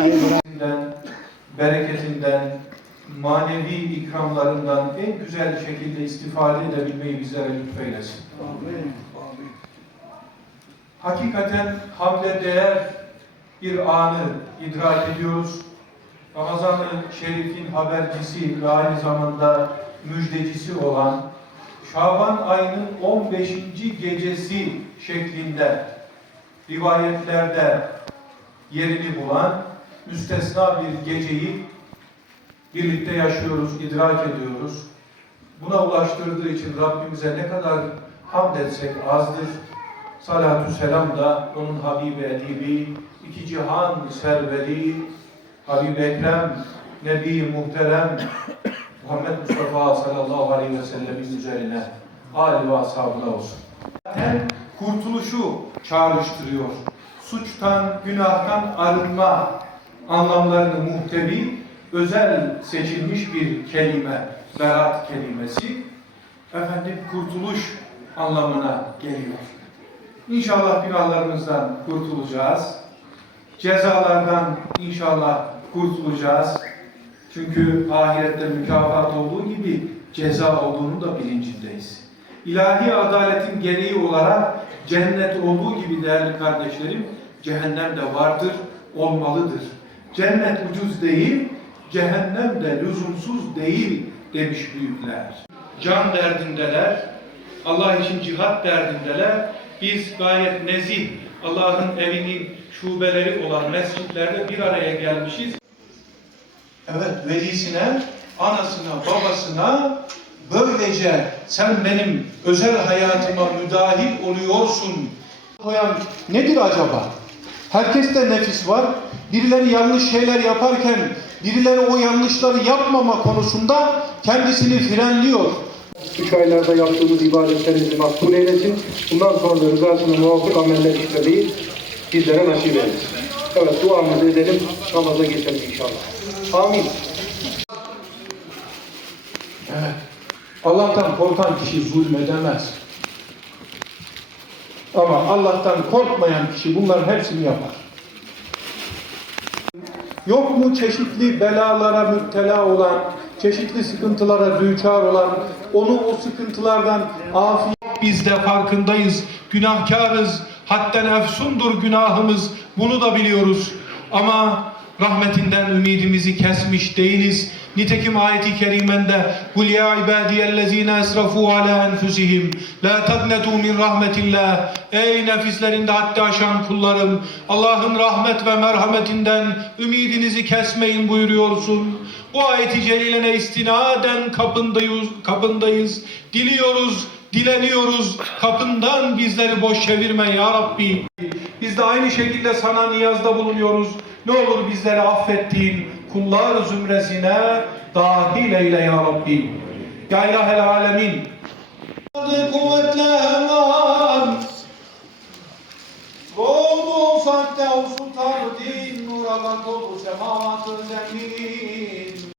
Bereketinden, bereketinden, manevi ikramlarından en güzel şekilde istifade edebilmeyi bizlere lütfeylesin. Hakikaten hamle değer bir anı idrak ediyoruz. Ramazan-ı Şerif'in habercisi ve aynı zamanda müjdecisi olan Şaban ayının 15. gecesi şeklinde rivayetlerde yerini bulan müstesna bir geceyi birlikte yaşıyoruz, idrak ediyoruz. Buna ulaştırdığı için Rabbimize ne kadar hamd etsek azdır. Salatü selam da onun Habibi Edibi, iki cihan serveri, Habib-i Ekrem, Nebi Muhterem, Muhammed Mustafa sallallahu aleyhi ve sellemin üzerine, âli ve ashabına olsun. Zaten kurtuluşu çağrıştırıyor. Suçtan, günahtan arınma anlamlarını muhtevi, özel seçilmiş bir kelime, berat kelimesi, efendim kurtuluş anlamına geliyor. İnşallah günahlarımızdan kurtulacağız. Cezalardan inşallah kurtulacağız. Çünkü ahirette mükafat olduğu gibi ceza olduğunu da bilincindeyiz. İlahi adaletin gereği olarak cennet olduğu gibi değerli kardeşlerim, cehennem de vardır, olmalıdır. Cennet ucuz değil, cehennem de lüzumsuz değil demiş büyükler. Can derdindeler, Allah için cihat derdindeler. Biz gayet nezih, Allah'ın evinin şubeleri olan mescitlerde bir araya gelmişiz. Evet, velisine, anasına, babasına böylece sen benim özel hayatıma müdahil oluyorsun koyan nedir acaba? Herkeste nefis var. Birileri yanlış şeyler yaparken birileri o yanlışları yapmama konusunda kendisini frenliyor. Üç aylarda yaptığımız ibadetlerimizi makbul eylesin. Bundan sonra rızasına muvafık ameller işlemeyi bizlere nasip eylesin. Evet duamızı edelim. Namaza geçelim inşallah. Amin. Evet. Allah'tan korkan kişi zulmedemez. Ama Allah'tan korkmayan kişi bunların hepsini yapar. Yok mu çeşitli belalara müptela olan, çeşitli sıkıntılara düçar olan, onu o sıkıntılardan afiyet biz de farkındayız. Günahkarız. Hatten efsundur günahımız. Bunu da biliyoruz. Ama rahmetinden ümidimizi kesmiş değiliz. Nitekim ayeti kerimende Kul ya ibadiyellezine esrafu ala enfusihim La tagnetu min rahmetillah Ey nefislerinde haddi aşan kullarım Allah'ın rahmet ve merhametinden ümidinizi kesmeyin buyuruyorsun. Bu ayeti celilene istinaden kapındayız, kapındayız. Diliyoruz, dileniyoruz. Kapından bizleri boş çevirme ya Rabbi. Biz de aynı şekilde sana niyazda bulunuyoruz. Ne olur bizleri affettiğin kullar zümresine dahil eyle ya Rabbi. Ya ilahel alemin. Kuvvetler var. Doğdu fakta sultan din nuralan dolu semavatı zemin.